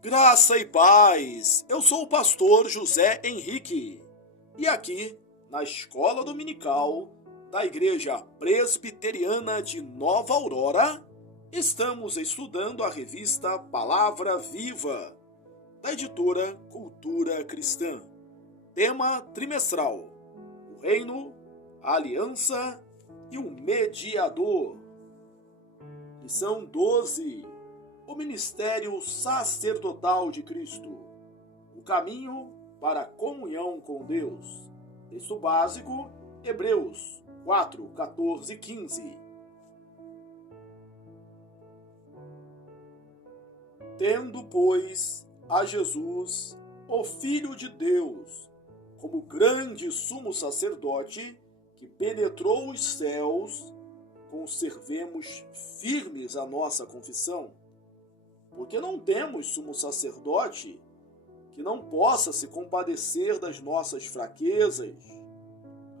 Graça e paz! Eu sou o pastor José Henrique e aqui, na Escola Dominical da Igreja Presbiteriana de Nova Aurora, estamos estudando a revista Palavra Viva, da editora Cultura Cristã. Tema trimestral: o Reino, a Aliança e o Mediador. Lição 12. O ministério sacerdotal de Cristo. O caminho para a comunhão com Deus. Texto básico, Hebreus 4, 14 e 15. Tendo, pois, a Jesus, o Filho de Deus, como grande sumo sacerdote que penetrou os céus, conservemos firmes a nossa confissão. Porque não temos sumo sacerdote que não possa se compadecer das nossas fraquezas.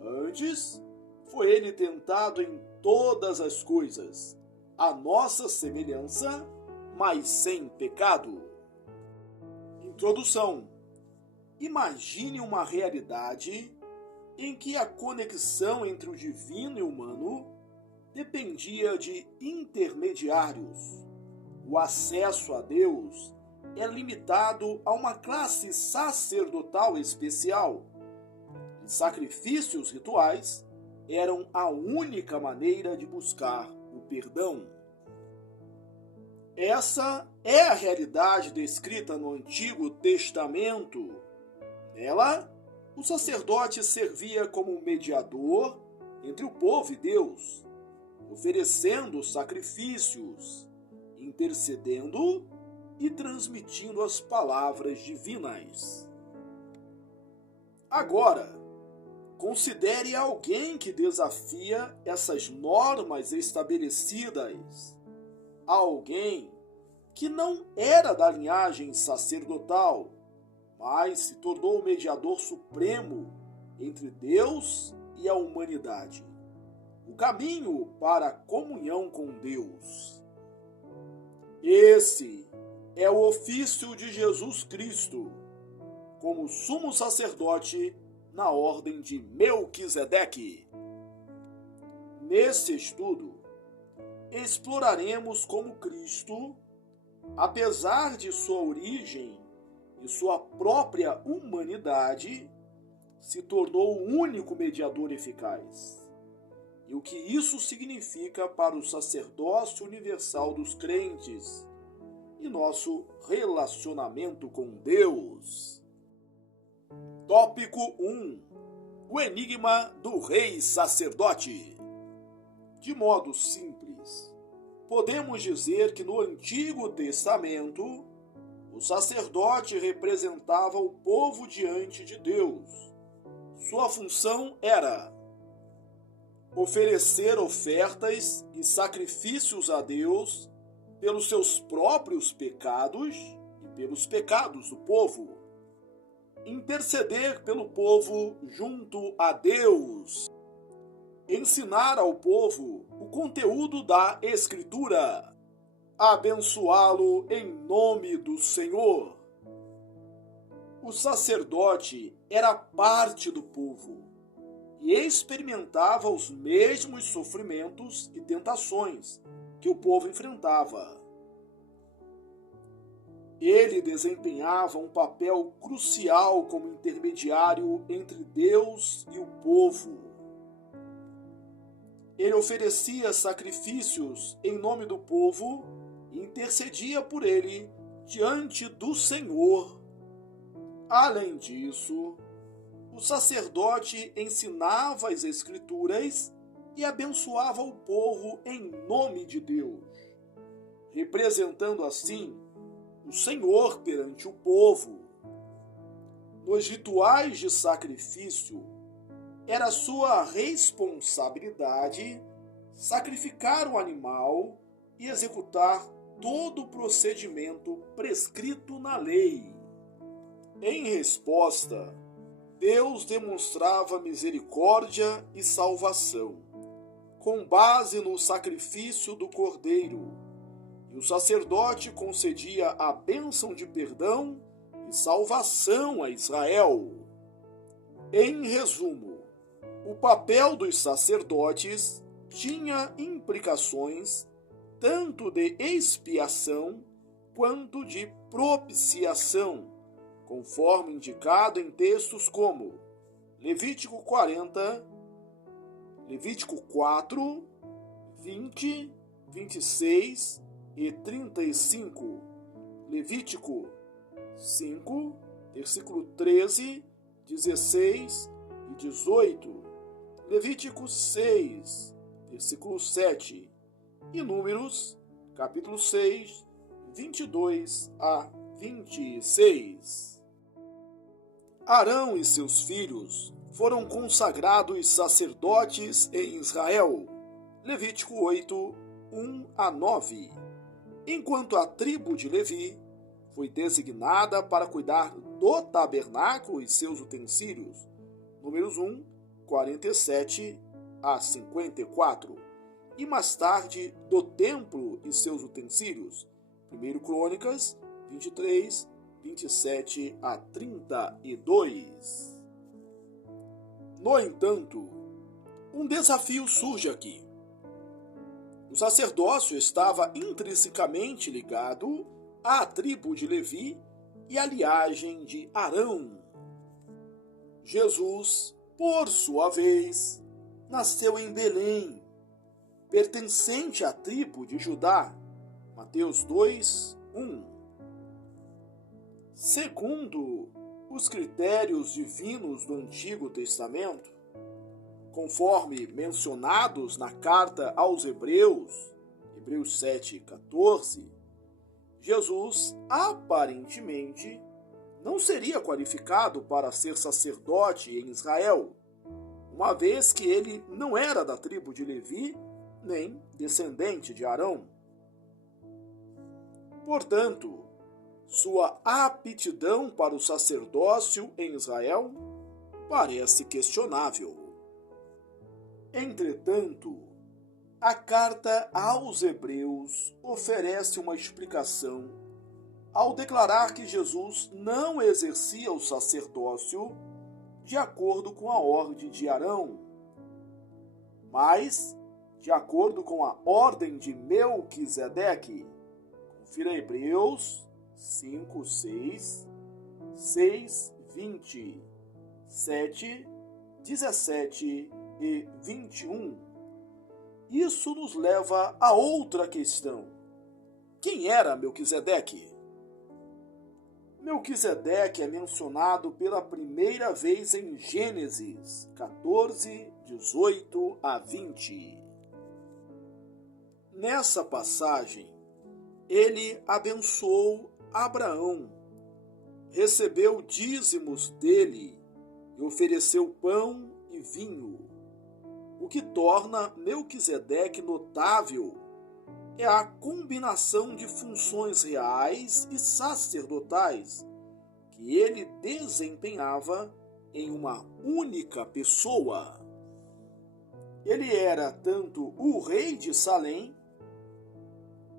Antes, foi ele tentado em todas as coisas, à nossa semelhança, mas sem pecado. Introdução. Imagine uma realidade em que a conexão entre o divino e o humano dependia de intermediários. O acesso a Deus é limitado a uma classe sacerdotal especial. E sacrifícios rituais eram a única maneira de buscar o perdão. Essa é a realidade descrita no Antigo Testamento. Nela, o sacerdote servia como mediador entre o povo e Deus, oferecendo sacrifícios, intercedendo e transmitindo as palavras divinas. Agora, considere alguém que desafia essas normas estabelecidas. Alguém que não era da linhagem sacerdotal, mas se tornou o mediador supremo entre Deus e a humanidade. O caminho para a comunhão com Deus. Esse é o ofício de Jesus Cristo, como sumo sacerdote na ordem de Melquisedeque. Nesse estudo, exploraremos como Cristo, apesar de sua origem e sua própria humanidade, se tornou o único mediador eficaz. E o que isso significa para o sacerdócio universal dos crentes e nosso relacionamento com Deus. Tópico 1. O enigma do rei sacerdote. De modo simples, podemos dizer que no Antigo Testamento, o sacerdote representava o povo diante de Deus. Sua função era oferecer ofertas e sacrifícios a Deus pelos seus próprios pecados e pelos pecados do povo. Interceder pelo povo junto a Deus. Ensinar ao povo o conteúdo da Escritura. Abençoá-lo em nome do Senhor. O sacerdote era parte do povo e experimentava os mesmos sofrimentos e tentações que o povo enfrentava. Ele desempenhava um papel crucial como intermediário entre Deus e o povo. Ele oferecia sacrifícios em nome do povo e intercedia por ele diante do Senhor. Além disso, o sacerdote ensinava as Escrituras e abençoava o povo em nome de Deus, representando assim o Senhor perante o povo. Nos rituais de sacrifício, era sua responsabilidade sacrificar um animal e executar todo o procedimento prescrito na lei. Em resposta, Deus demonstrava misericórdia e salvação, com base no sacrifício do Cordeiro, e o sacerdote concedia a bênção de perdão e salvação a Israel. Em resumo, o papel dos sacerdotes tinha implicações tanto de expiação quanto de propiciação, conforme indicado em textos como Levítico 40, Levítico 4, 20, 26 e 35, Levítico 5, versículo 13, 16 e 18, Levítico 6, versículo 7 e Números, capítulo 6, 22 a 26. Arão e seus filhos foram consagrados sacerdotes em Israel. Levítico 8, 1 a 9. Enquanto a tribo de Levi foi designada para cuidar do tabernáculo e seus utensílios. Números 1, 47 a 54. E mais tarde do templo e seus utensílios. 1 Crônicas 23, 27 a 32. No entanto, um desafio surge aqui. O sacerdócio estava intrinsecamente ligado à tribo de Levi e à linhagem de Arão. Jesus, por sua vez, nasceu em Belém, pertencente à tribo de Judá. Mateus 2, 1. Segundo os critérios divinos do Antigo Testamento, conforme mencionados na carta aos Hebreus, Hebreus 7, 14, Jesus aparentemente não seria qualificado para ser sacerdote em Israel, uma vez que ele não era da tribo de Levi, nem descendente de Arão. Portanto, sua aptidão para o sacerdócio em Israel parece questionável. Entretanto, a carta aos Hebreus oferece uma explicação ao declarar que Jesus não exercia o sacerdócio de acordo com a ordem de Arão, mas de acordo com a ordem de Melquisedeque. Confira Hebreus 5, 6, 6, 20, 7, 17 e 21. Isso nos leva a outra questão. Quem era Melquisedeque? Melquisedeque é mencionado pela primeira vez em Gênesis 14, 18 a 20. Nessa passagem, ele abençoou Abraão, recebeu dízimos dele e ofereceu pão e vinho. O que torna Melquisedeque notável é a combinação de funções reais e sacerdotais que ele desempenhava em uma única pessoa. Ele era tanto o rei de Salém,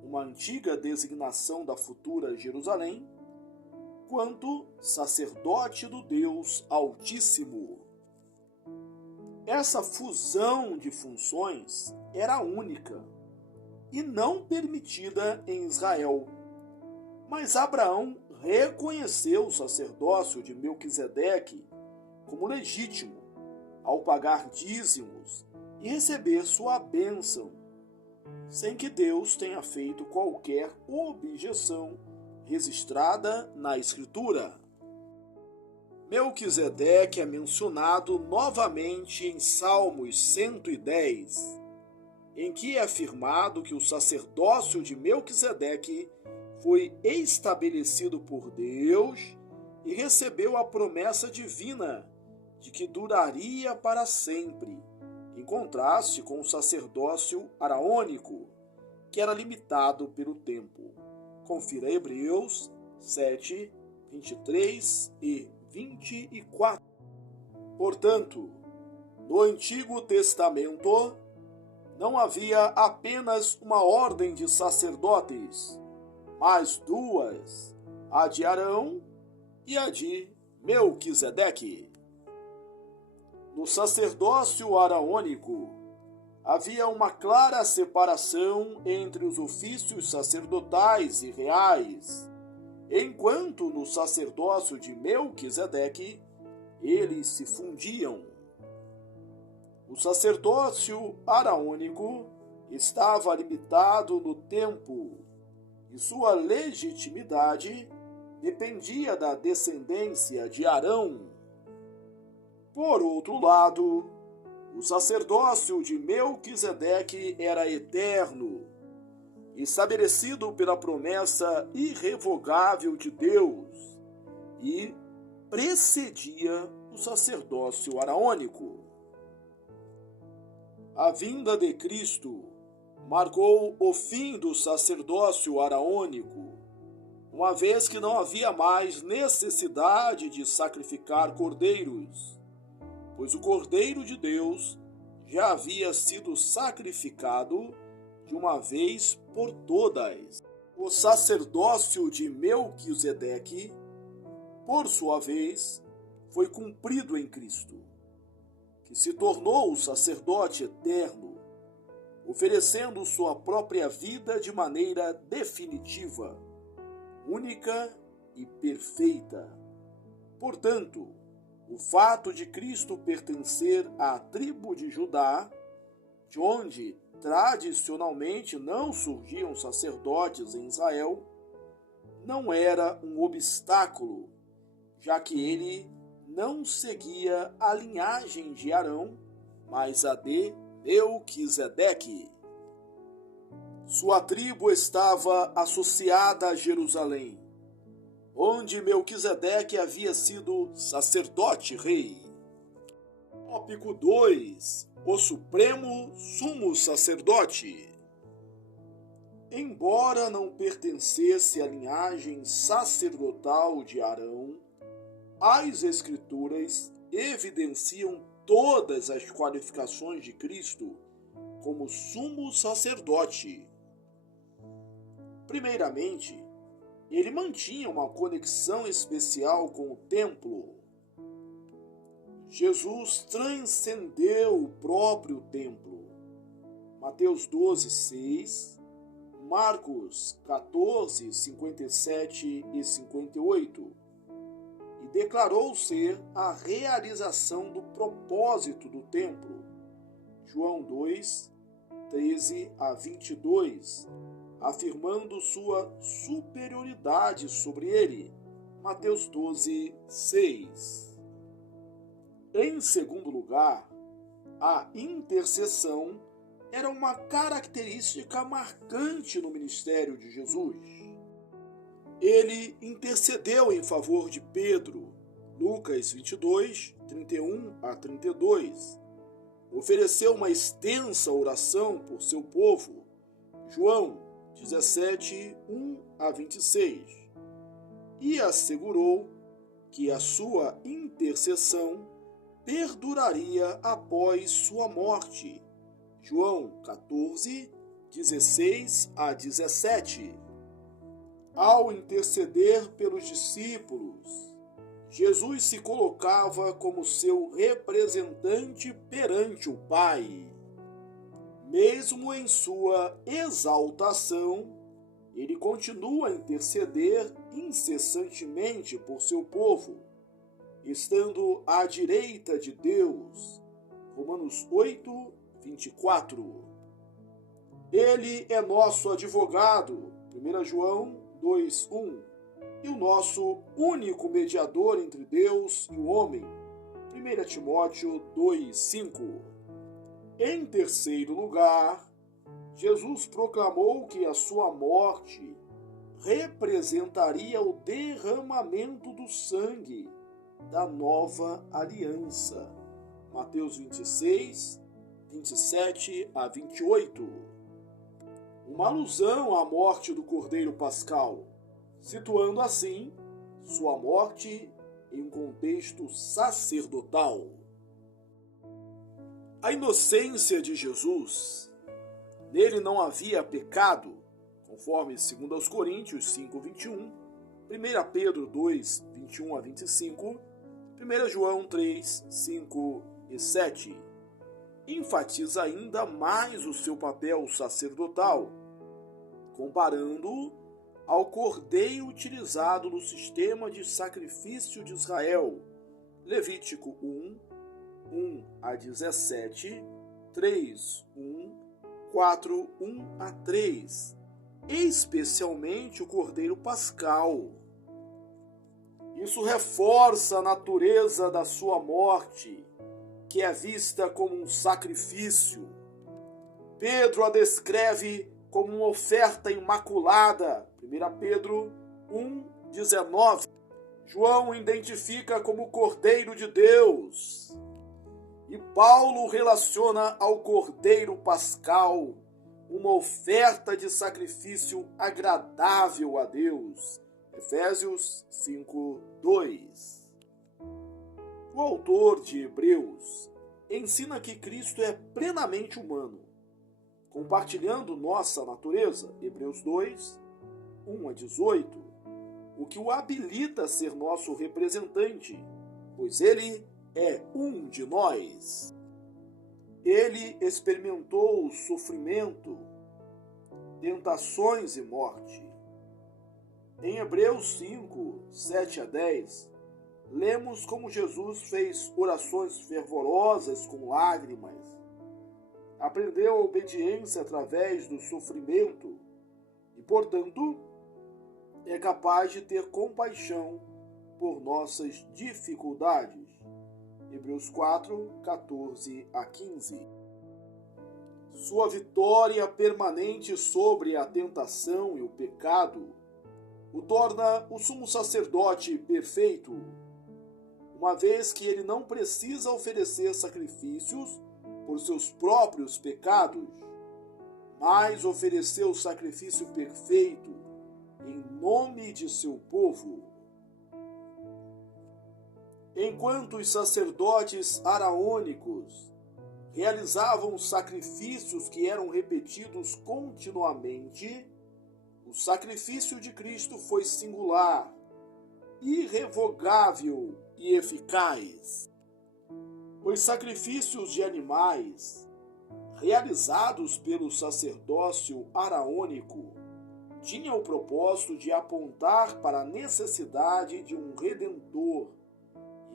uma antiga designação da futura Jerusalém, quanto sacerdote do Deus Altíssimo. Essa fusão de funções era única e não permitida em Israel. Mas Abraão reconheceu o sacerdócio de Melquisedeque como legítimo ao pagar dízimos e receber sua bênção, sem que Deus tenha feito qualquer objeção registrada na Escritura. Melquisedeque é mencionado novamente em Salmos 110, em que é afirmado que o sacerdócio de Melquisedeque foi estabelecido por Deus e recebeu a promessa divina de que duraria para sempre, em contraste com o sacerdócio araônico, que era limitado pelo tempo. Confira Hebreus 7, 23 e 24. Portanto, no Antigo Testamento, não havia apenas uma ordem de sacerdotes, mas duas, a de Arão e a de Melquisedeque. No sacerdócio araônico, havia uma clara separação entre os ofícios sacerdotais e reais, enquanto no sacerdócio de Melquisedeque eles se fundiam. O sacerdócio araônico estava limitado no tempo e sua legitimidade dependia da descendência de Arão. Por outro lado, o sacerdócio de Melquisedeque era eterno, estabelecido pela promessa irrevogável de Deus e precedia o sacerdócio araônico. A vinda de Cristo marcou o fim do sacerdócio araônico, uma vez que não havia mais necessidade de sacrificar cordeiros, pois o Cordeiro de Deus já havia sido sacrificado de uma vez por todas. O sacerdócio de Melquisedeque, por sua vez, foi cumprido em Cristo, que se tornou o sacerdote eterno, oferecendo sua própria vida de maneira definitiva, única e perfeita. Portanto, o fato de Cristo pertencer à tribo de Judá, de onde tradicionalmente não surgiam sacerdotes em Israel, não era um obstáculo, já que ele não seguia a linhagem de Arão, mas a de Melquisedeque. Sua tribo estava associada a Jerusalém, onde Melquisedeque havia sido sacerdote-rei. Tópico 2. O Supremo Sumo Sacerdote. Embora não pertencesse à linhagem sacerdotal de Arão, as Escrituras evidenciam todas as qualificações de Cristo como sumo sacerdote. Primeiramente, ele mantinha uma conexão especial com o templo. Jesus transcendeu o próprio templo. Mateus 12:6, Marcos 14, 57 e 58, e declarou ser a realização do propósito do templo. João 2, 13 a 22, afirmando sua superioridade sobre ele. Mateus 12, 6. Em segundo lugar, a intercessão era uma característica marcante no ministério de Jesus. Ele intercedeu em favor de Pedro, Lucas 22, 31 a 32. Ofereceu uma extensa oração por seu povo, João 17, 1 a 26. E assegurou que a sua intercessão perduraria após sua morte, João 14, 16 a 17. Ao interceder pelos discípulos, Jesus se colocava como seu representante perante o Pai. Mesmo em sua exaltação, ele continua a interceder incessantemente por seu povo, estando à direita de Deus. Romanos 8, 24. Ele é nosso advogado, 1 João 2:1, e o nosso único mediador entre Deus e o homem, 1 Timóteo 2:5. Em terceiro lugar, Jesus proclamou que a sua morte representaria o derramamento do sangue da nova aliança. Mateus 26, 27 a 28. Uma alusão à morte do Cordeiro Pascal, situando assim sua morte em um contexto sacerdotal. A inocência de Jesus Nele não havia pecado, conforme 2 Coríntios 5:21, 1 Pedro 2:21-25, 1 João 3:5 e 7. Enfatiza ainda mais o seu papel sacerdotal, comparando-o ao cordeiro utilizado no sistema de sacrifício de Israel, Levítico 1:1-17, 3:1, 4:1-3, especialmente o cordeiro pascal. Isso reforça a natureza da sua morte, que é vista como um sacrifício. Pedro a descreve como uma oferta imaculada, 1 Pedro 1:19. João o identifica como o Cordeiro de Deus. E Paulo relaciona ao Cordeiro Pascal, uma oferta de sacrifício agradável a Deus. Efésios 5:2. O autor de Hebreus ensina que Cristo é plenamente humano, compartilhando nossa natureza, Hebreus 2:1-18, o que o habilita a ser nosso representante, pois ele é um de nós. Ele experimentou o sofrimento, tentações e morte. Em Hebreus 5:7-10, lemos como Jesus fez orações fervorosas com lágrimas, aprendeu a obediência através do sofrimento e, portanto, é capaz de ter compaixão por nossas dificuldades. Hebreus 4:14-15. Sua vitória permanente sobre a tentação e o pecado o torna o sumo sacerdote perfeito, uma vez que ele não precisa oferecer sacrifícios por seus próprios pecados, mas ofereceu o sacrifício perfeito em nome de seu povo. Enquanto os sacerdotes araônicos realizavam sacrifícios que eram repetidos continuamente, o sacrifício de Cristo foi singular, irrevogável e eficaz. Os sacrifícios de animais, realizados pelo sacerdócio araônico, tinham o propósito de apontar para a necessidade de um redentor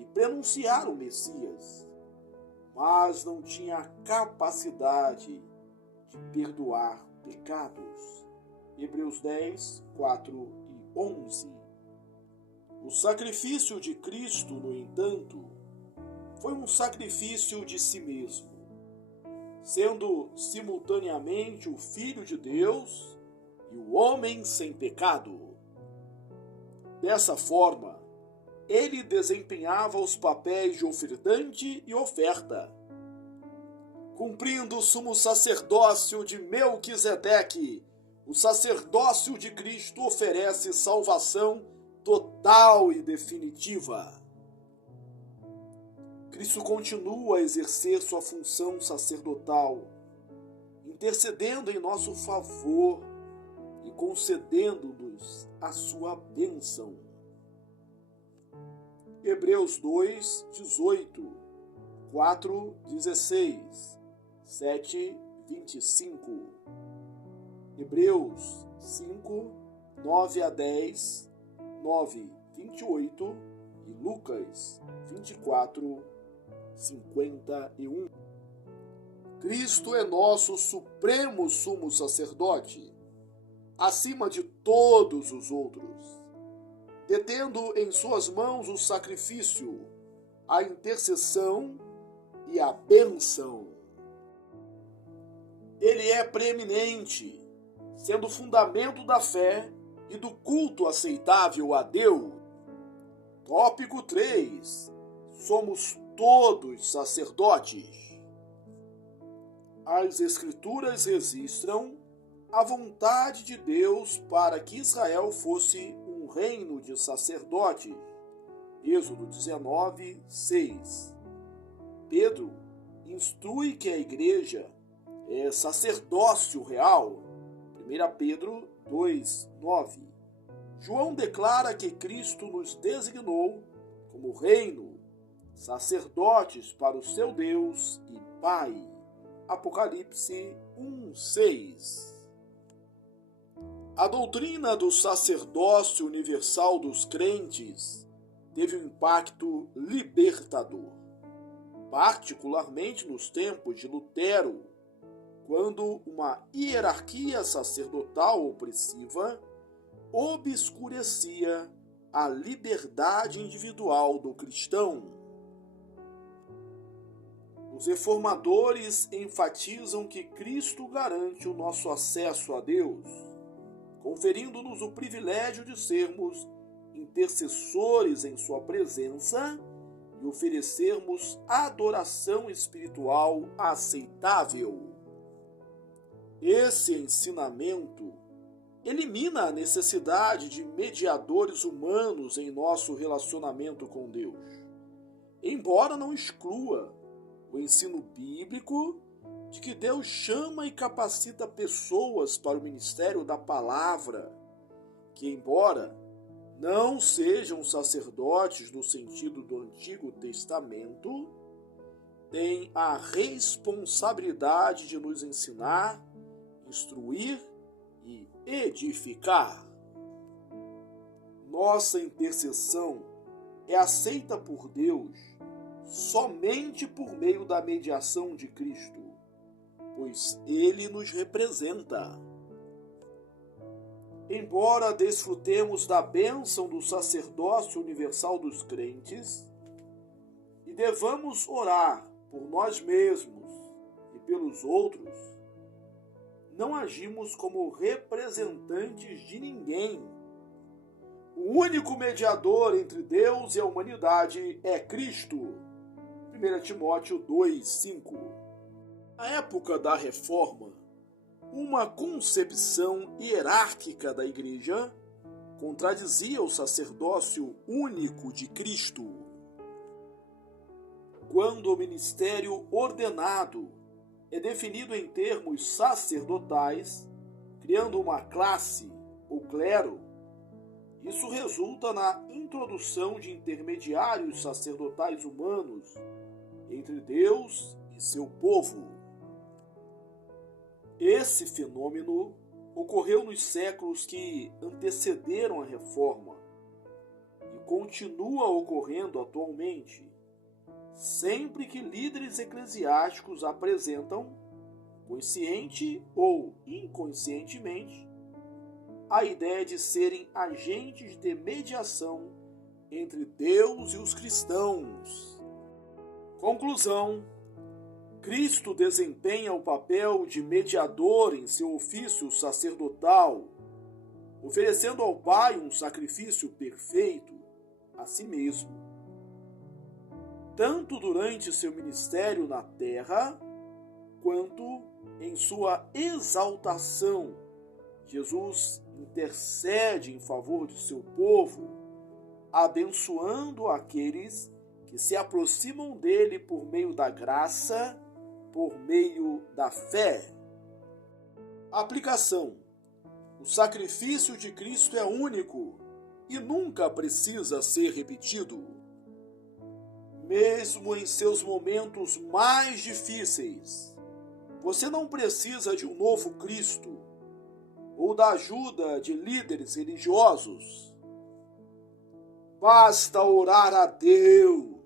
e prenunciar o Messias, mas não tinha a capacidade de perdoar pecados. Hebreus 10:4-11. O sacrifício de Cristo, no entanto, foi um sacrifício de si mesmo, sendo simultaneamente o Filho de Deus e o homem sem pecado. Dessa forma, ele desempenhava os papéis de ofertante e oferta, cumprindo o sumo sacerdócio de Melquisedeque. O sacerdócio de Cristo oferece salvação total e definitiva. Cristo continua a exercer sua função sacerdotal, intercedendo em nosso favor e concedendo-nos a sua bênção. Hebreus 2:18, 4:16, 7:25. Hebreus 5:9-10, 9:28 e Lucas 24:51. Cristo é nosso supremo sumo sacerdote, acima de todos os outros, detendo em suas mãos o sacrifício, a intercessão e a bênção. Ele é preeminente, sendo o fundamento da fé e do culto aceitável a Deus. Tópico 3. Somos todos sacerdotes. As Escrituras registram a vontade de Deus para que Israel fosse um reino de sacerdotes. Êxodo 19:6. Pedro instrui que a igreja sacerdócio real. 1 Pedro 2:9. João declara que Cristo nos designou como reino, sacerdotes para o seu Deus e Pai. Apocalipse 1:6. A doutrina do sacerdócio universal dos crentes teve um impacto libertador, particularmente nos tempos de Lutero, quando uma hierarquia sacerdotal opressiva obscurecia a liberdade individual do cristão. Os reformadores enfatizam que Cristo garante o nosso acesso a Deus, conferindo-nos o privilégio de sermos intercessores em sua presença e oferecermos adoração espiritual aceitável. Esse ensinamento elimina a necessidade de mediadores humanos em nosso relacionamento com Deus, embora não exclua o ensino bíblico de que Deus chama e capacita pessoas para o ministério da palavra, que, embora não sejam sacerdotes no sentido do Antigo Testamento, têm a responsabilidade de nos ensinar, instruir e edificar. Nossa intercessão é aceita por Deus somente por meio da mediação de Cristo, pois Ele nos representa. Embora desfrutemos da bênção do sacerdócio universal dos crentes e devamos orar por nós mesmos e pelos outros, não agimos como representantes de ninguém. O único mediador entre Deus e a humanidade é Cristo. 1 Timóteo 2:5. Na época da Reforma, uma concepção hierárquica da Igreja contradizia o sacerdócio único de Cristo. Quando o ministério ordenado é definido em termos sacerdotais, criando uma classe ou clero, isso resulta na introdução de intermediários sacerdotais humanos entre Deus e seu povo. Esse fenômeno ocorreu nos séculos que antecederam a Reforma e continua ocorrendo atualmente, sempre que líderes eclesiásticos apresentam, consciente ou inconscientemente, a ideia de serem agentes de mediação entre Deus e os cristãos. Conclusão: Cristo desempenha o papel de mediador em seu ofício sacerdotal, oferecendo ao Pai um sacrifício perfeito a si mesmo. Tanto durante seu ministério na terra, quanto em sua exaltação, Jesus intercede em favor de seu povo, abençoando aqueles que se aproximam dele por meio da graça, por meio da fé. Aplicação: o sacrifício de Cristo é único e nunca precisa ser repetido. Mesmo em seus momentos mais difíceis, você não precisa de um novo Cristo ou da ajuda de líderes religiosos. Basta orar a Deus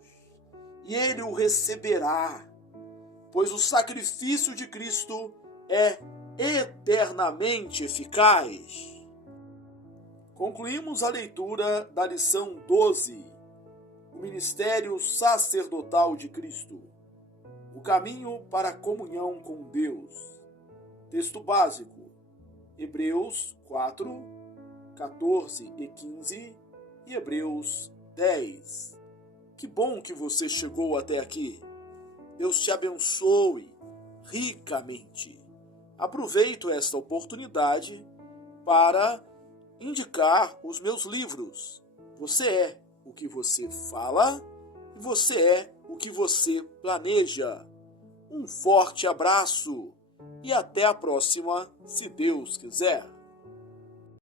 e Ele o receberá, pois o sacrifício de Cristo é eternamente eficaz. Concluímos a leitura da lição 12, o ministério sacerdotal de Cristo, o caminho para a comunhão com Deus. Texto básico: Hebreus 4, 14 e 15 e Hebreus 10. Que bom que você chegou até aqui. Deus te abençoe ricamente. Aproveito esta oportunidade para indicar os meus livros. Você é o que você fala e você é o que você planeja. Um forte abraço e até a próxima, se Deus quiser.